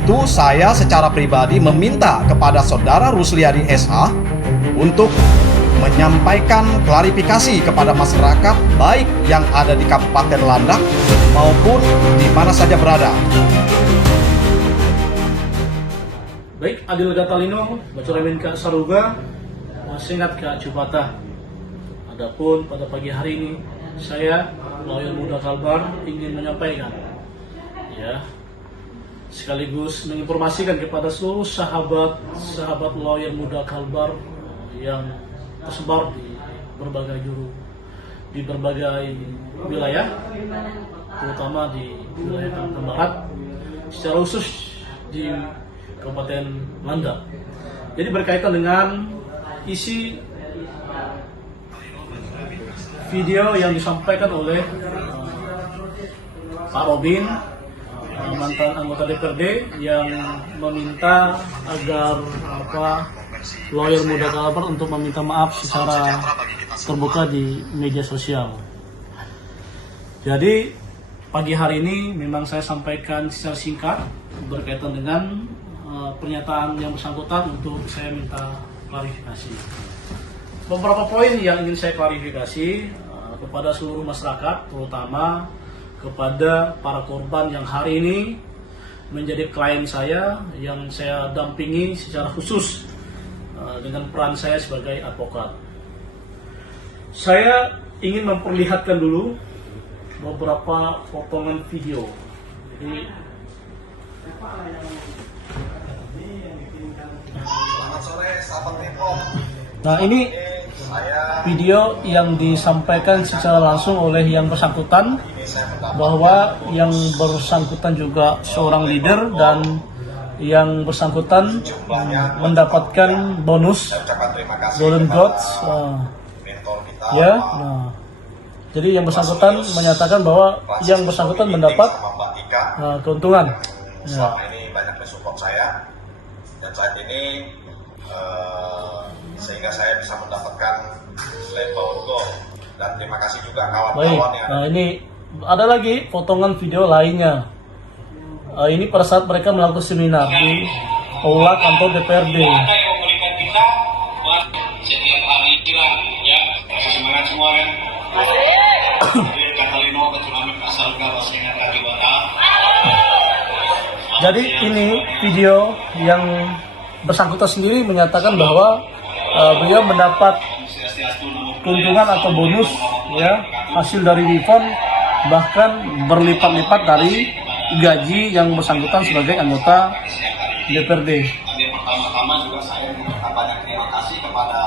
itu, saya secara pribadi meminta kepada Saudara Rusliadi SH untuk menyampaikan klarifikasi kepada masyarakat baik yang ada di Kabupaten Landak maupun di mana saja berada. Baik, Adil Gatalino, Bacuramin Kak Saruga, Sengat Kak Cupata. Adapun pada pagi hari ini, saya, Lawyer Muda Kalbar, ingin menyampaikan, sekaligus menginformasikan kepada seluruh sahabat Lawyer Muda Kalbar yang tersebar di berbagai di berbagai wilayah, terutama di wilayah Kalimantan Barat, secara khusus di Kabupaten Landak. Jadi berkaitan dengan isi video yang disampaikan oleh Pak Robin, mantan anggota DPRD, yang meminta agar Lawyer Muda Kalbar untuk meminta maaf secara terbuka di media sosial. Jadi pagi hari ini memang saya sampaikan secara singkat berkaitan dengan pernyataan yang bersangkutan untuk saya minta klarifikasi. Beberapa poin yang ingin saya klarifikasi kepada seluruh masyarakat, terutama kepada para korban yang hari ini menjadi klien saya, yang saya dampingi secara khusus dengan peran saya sebagai advokat. Saya ingin memperlihatkan dulu beberapa potongan video. Jadi, Selamat sore, sahabat Depok. nah ini video yang disampaikan secara langsung oleh yang bersangkutan, bahwa yang bersangkutan juga seorang leader dan yang bersangkutan mendapatkan bonus Golden Gods. Jadi yang bersangkutan menyatakan bahwa yang bersangkutan mendapat keuntungan. Selama ini banyak mensupport saya, dan saat ini sehingga saya bisa mendapatkan label gold, dan terima kasih juga kawan-kawan yang Nah ini ada lagi potongan video lainnya. Ini pada saat mereka melakukan seminar di aula kantor DPRD. Setiap hari ya, semangat semua kan. Jadi ini video yang bersangkutan sendiri menyatakan bahwa beliau mendapat keuntungan atau bonus hasil dari refund, bahkan berlipat-lipat dari gaji yang bersangkutan sebagai anggota DPRD. Pertama-tama juga saya mengucapkan banyak terima kasih kepada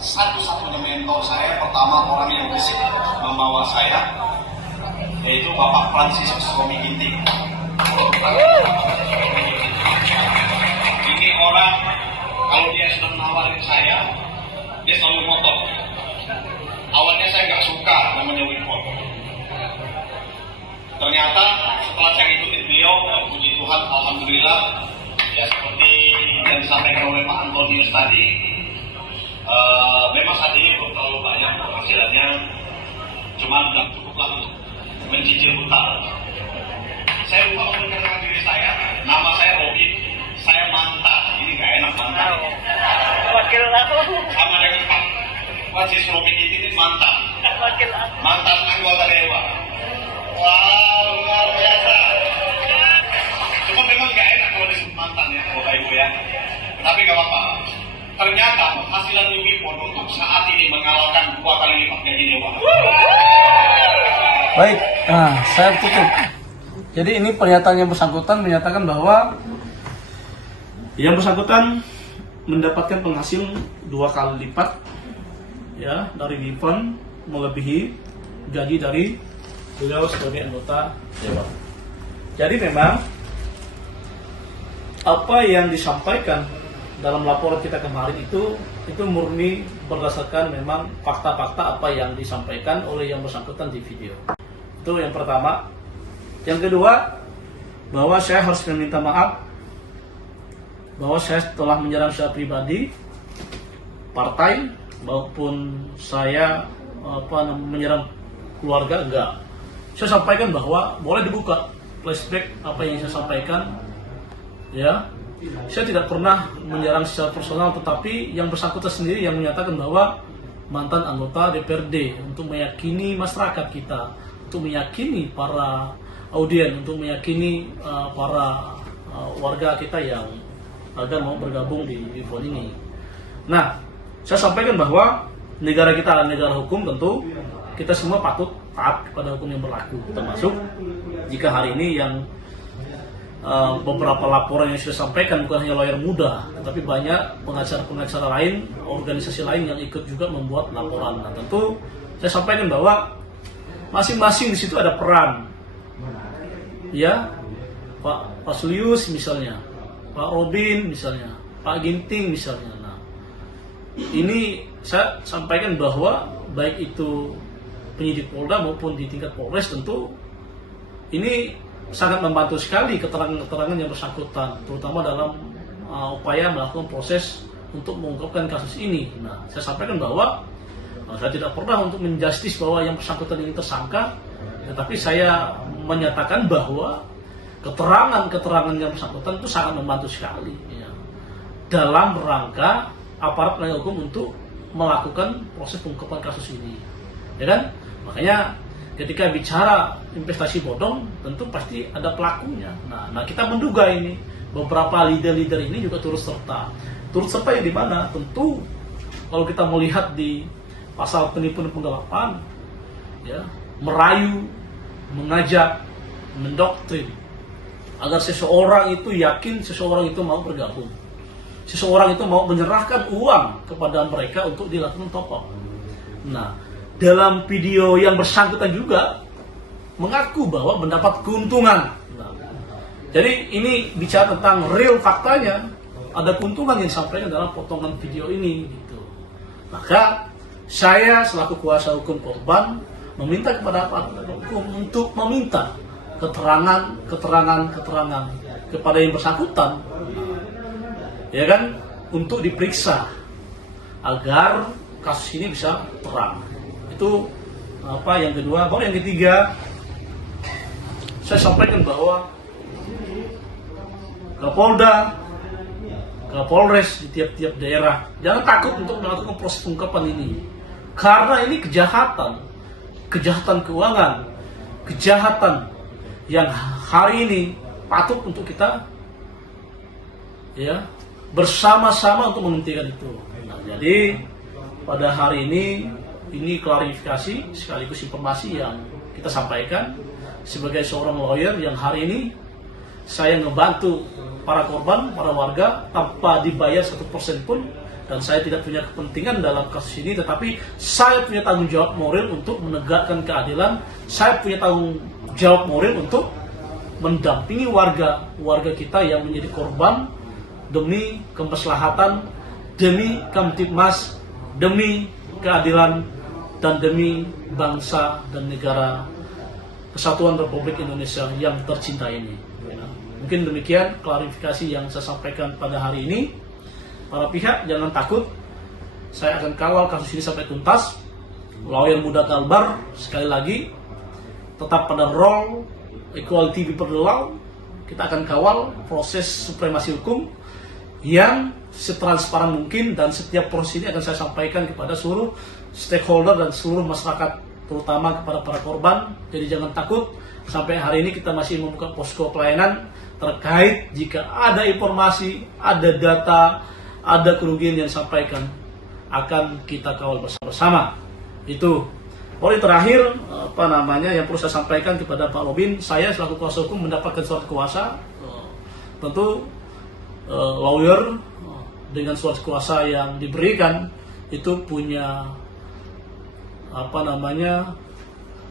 satu-satunya mentor saya, pertama orang yang fisik membawa saya, yaitu Bapak Fransiskus Romi Ginting. Ini orang, kalau dia sudah menawarin saya, dia selalu motor. Awalnya saya nggak suka namanya Wipon. Ternyata setelah saya ikutin beliau, puji Tuhan, alhamdulillah, ya seperti yang disampaikan oleh Pak Antonius tadi, memang saat ini belum terlalu banyak penghasilannya, cuma nggak cukup lah untuk mencicil hutang. Saya lupa memperkenalkan diri saya, nama saya Robin, saya mantan, ini nggak enak mantan. Wakil aku. Sama dengan Pak Francis Robin ini mantan. Wakil aku. Mantan anggota dewan. Wow, luar biasa. Cuma memang nggak enak kalau disebut mantan ya, Bapak Ibu ya. Tapi nggak apa-apa. Ternyata penghasilan Wipon untuk saat ini mengalahkan 2 kali lipat gaji dewan. Baik, nah saya tutup. Jadi ini pernyataan yang bersangkutan menyatakan bahwa yang bersangkutan mendapatkan penghasil 2 kali lipat dari refund, melebihi gaji dari beliau sebagai anggota dewan. Jadi memang apa yang disampaikan dalam laporan kita kemarin itu murni berdasarkan memang fakta-fakta apa yang disampaikan oleh yang bersangkutan di video. Itu yang pertama. Yang kedua, bahwa saya harus meminta maaf bahwa saya telah menyerang secara pribadi partai maupun saya menyerang keluarga, enggak. Saya sampaikan bahwa boleh dibuka flashback apa yang saya sampaikan. Ya, saya tidak pernah menyerang secara personal, tetapi yang bersangkutan sendiri yang menyatakan bahwa mantan anggota DPRD untuk meyakini masyarakat kita, untuk meyakini para audien, untuk meyakini para warga kita yang agar mau bergabung di front ini. Nah, saya sampaikan bahwa negara kita adalah negara hukum, tentu kita semua patut taat kepada hukum yang berlaku, termasuk jika hari ini yang beberapa laporan yang saya sampaikan bukan hanya lawyer muda, tetapi banyak pengacara-pengacara lain, organisasi lain yang ikut juga membuat laporan. Nah, tentu saya sampaikan bahwa masing-masing di situ ada peran. Ya, Pak Sulius misalnya, Pak Robin misalnya, Pak Ginting misalnya. Nah, ini saya sampaikan bahwa baik itu penyidik Polda maupun di tingkat Polres, tentu ini sangat membantu sekali keterangan-keterangan yang bersangkutan, terutama dalam upaya melakukan proses untuk mengungkapkan kasus ini. Nah, saya sampaikan bahwa saya tidak pernah untuk menjustis bahwa yang bersangkutan ini tersangka, tetapi saya menyatakan bahwa keterangan-keterangan yang bersangkutan itu sangat membantu sekali ya, dalam rangka aparat penegak hukum untuk melakukan proses pengungkapan kasus ini, ya kan? Makanya ketika bicara investasi bodong, tentu pasti ada pelakunya. Nah, kita menduga ini beberapa leader-leader ini juga turut serta. Turut serta yang di mana? Tentu kalau kita melihat di pasal penipuan penggelapan, ya, merayu, mengajak, mendoktrin agar seseorang itu yakin seseorang itu mau bergabung, seseorang itu mau menyerahkan uang kepada mereka untuk dilakukan top up. Nah, dalam video yang bersangkutan juga mengaku bahwa mendapat keuntungan. Nah, jadi ini bicara tentang real faktanya, ada keuntungan yang disampaikan dalam potongan video ini gitu. Maka saya selaku kuasa hukum korban meminta kepada aparat hukum untuk meminta keterangan kepada yang bersangkutan, ya kan, untuk diperiksa agar kasus ini bisa terang. Itu apa yang kedua. Baru yang ketiga, saya sampaikan bahwa Kapolda, Kapolres di tiap-tiap daerah jangan takut untuk melakukan proses pengungkapan ini, karena ini kejahatan keuangan, kejahatan yang hari ini patut untuk kita ya bersama-sama untuk menghentikan itu. Nah, jadi pada hari ini klarifikasi sekaligus informasi yang kita sampaikan sebagai seorang lawyer yang hari ini saya ngebantu para korban, para warga tanpa dibayar 1% pun, dan saya tidak punya kepentingan dalam kasus ini, tetapi saya punya tanggung jawab moral untuk menegakkan keadilan. Saya punya tanggung jawab moral untuk mendampingi warga kita yang menjadi korban demi kemaslahatan, demi Kamtibmas, demi keadilan, dan demi bangsa dan negara Kesatuan Republik Indonesia yang tercinta ini. Mungkin demikian klarifikasi yang saya sampaikan pada hari ini. Para pihak jangan takut, saya akan kawal kasus ini sampai tuntas. Lawyer muda Kalbar, sekali lagi tetap pada role equality before the law. Kita akan kawal proses supremasi hukum yang setransparan mungkin, dan setiap proses ini akan saya sampaikan kepada seluruh stakeholder dan seluruh masyarakat, terutama kepada para korban. Jadi jangan takut, sampai hari ini kita masih membuka posko pelayanan terkait jika ada informasi, ada data, ada kerugian yang disampaikan, akan kita kawal bersama. Itu. Poin terakhir yang perlu saya sampaikan kepada Pak Robin, saya selaku kuasa hukum mendapatkan surat kuasa. Tentu lawyer dengan surat kuasa yang diberikan itu punya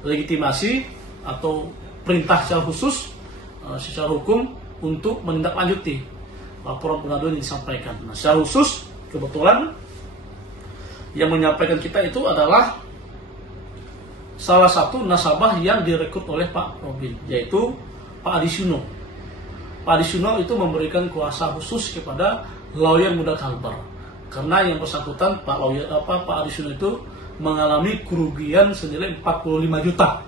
legitimasi atau perintah secara khusus secara hukum untuk menindaklanjuti laporan pengaduan yang disampaikan. Nah, secara khusus kebetulan yang menyampaikan kita itu adalah salah satu nasabah yang direkrut oleh Pak Robin, yaitu Pak Adi Suno. Pak Adi Suno itu memberikan kuasa khusus kepada lawyer muda Kalbar, karena yang bersangkutan Pak Adi Suno itu mengalami kerugian senilai 45 juta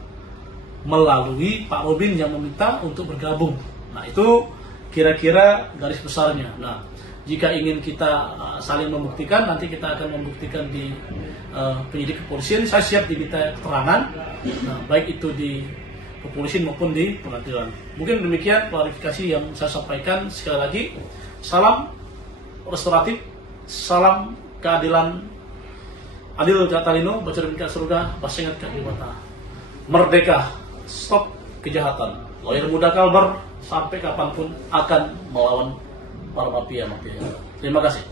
melalui Pak Robin yang meminta untuk bergabung. Nah, itu kira-kira garis besarnya. Nah, jika ingin kita saling membuktikan, nanti kita akan membuktikan di penyidik kepolisian. Saya siap diminta keterangan, nah, baik itu di kepolisian maupun di pengadilan. Mungkin demikian klarifikasi yang saya sampaikan. Sekali lagi, salam restoratif, salam keadilan, adil Katalino, baca demikian surga, basengat Kalibata. Merdeka, stop kejahatan. Lawyer muda Kalbar sampai kapanpun akan melawan para mafia. Terima kasih.